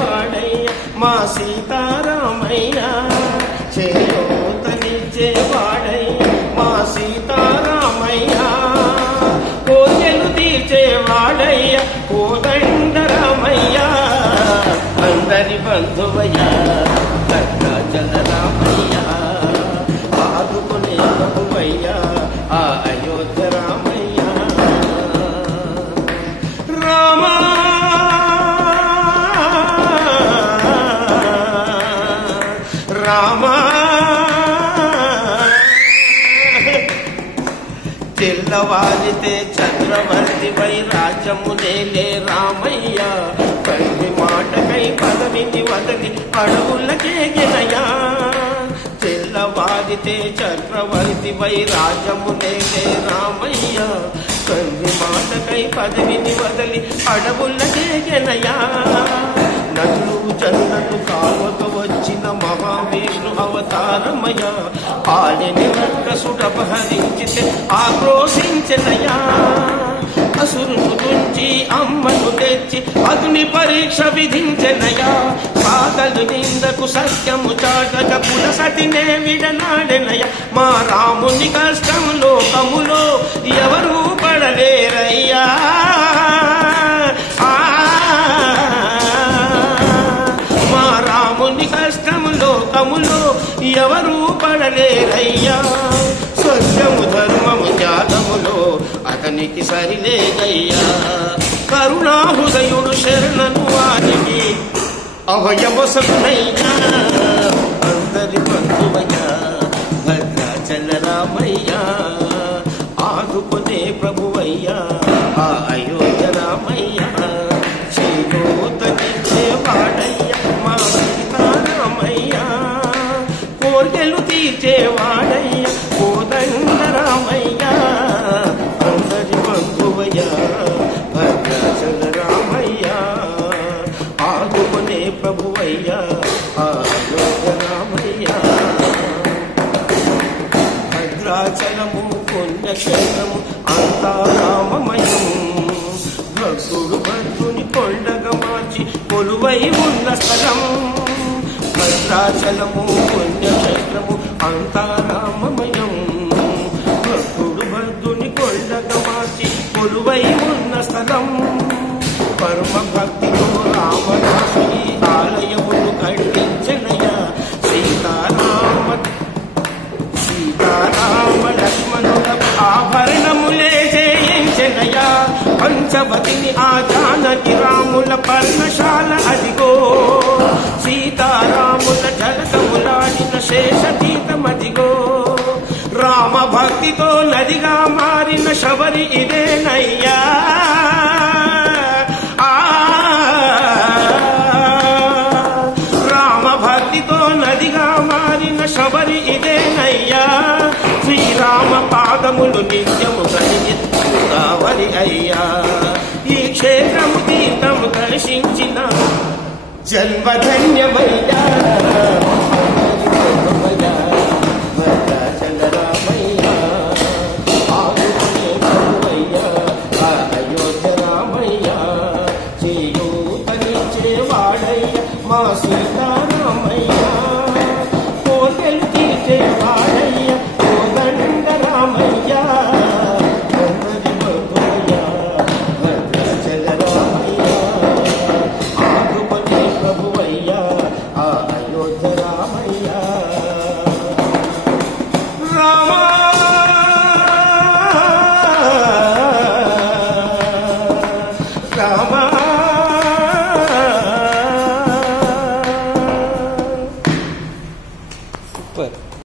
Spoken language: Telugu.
తీర్చేవాడయ్య మా సీతారామయ్య చేయూతనిచ్చేవాడయ్య మా సీతారామయ్య కోర్కెలు తీర్చేవాడయ్య కోదండరామయ్య అందరి బంధువయ్య భద్రాచల రామయ్య ఆదుకునే ప్రభువయ్య ఆ అయోధ్య రామయ్య రామా రామా తెల్లవారితే చక్రవర్తిపై రాజ్యమునేలే రామయ్య తండ్రి మాటకై పదవిని వదలి అడవులకేగినయా తెల్లవారితే చక్రవర్తిపై రాజ్యమునేలే రామయ్య తండ్రి మాటకై పదవిని వదలి అడవులకేగినయా నదులు జల్లను కావక వచ్చిన మహావిష్ణు అవతారమయ పాలిని రక్కసుడపహరించితే ఆక్రోశించనయా అసురును నుంచి అమ్మను తెచ్చి అగ్ని పరీక్ష విధించనయా సాగలు నిందకు సత్యము చాటక పులసతినే విడనాడెనయ మా రాముని కష్టం లోకములో ఎవరూ పడలేరయ్యా కష్టము లోకములో ఎవరూ పడలేరయ్యా సత్యము ధర్మము త్యాగములో అతనికి సరిలేదయ్యా కరుణాహృదయుడు శరణను వారికి అభయమొసగునయ్యా అందరి బంధువయ్యా భద్రాచల రామయ్య ఆదుకునే ప్రభువయ్యా ఆ అయోధ్య రామయ్య చేయూతనిచ్చేవాడయ్య మా సీతారామయ్య కోర్కెలు తీర్చేవాడయ్య కోదండరామయ్య అందరి బంధువయ్య భద్రాచల రామయ్య ఆదుకునే ప్రభువయ్య అయోధ్య రామయ్య భద్రాచలము పుణ్యక్షేత్రము అంతా రామమయం భక్తుడు భక్తుని కొండగా మార్చి కొలువై ఉన్న స్థలం భద్రాచలము పుణ్యక్షేత్రము అంతా రామమయం భక్తుడు భక్తుని కొండగా మార్చి కొలువై ఉన్న స్థలం పరమ భక్తితో రామదాసుని ఆలయమును కట్టించనయ సీతారామ లక్ష్మణుల ఆభరణములే చేయించనయా పంచవతిని ఆ జానకి రాముల పర్ణశాల అదిగో సీతారాముల జలకములాడిన శేషతీతమదిగో రామ భక్తితో నదిగా మారిన శబరి ఇదేనయ్యా రామ భక్తితో నదిగా మారిన శబరి ఇదేనయ్యా శ్రీరామ పాదములు నిత్యము కలిగి గోదావరి అయ్యా ఈ క్షేత్రము తీర్థము దర్శించిన జన్మధన్యమయ్యా భద్రాచల రామయ్య ఆదుకునే ప్రభువయ్య ఆ అయోధ్య రామయ్య చేయూతనిచ్చేవాడయ్య మా సీతారామయ్య కోర్కెలు తీర్చేవాడయ్య కోదండరామయ్య అందరి బంధువయ్య భద్రాచల రామయ్య ఆదుకునే ప్రభువయ్య ఆ అయోధ్య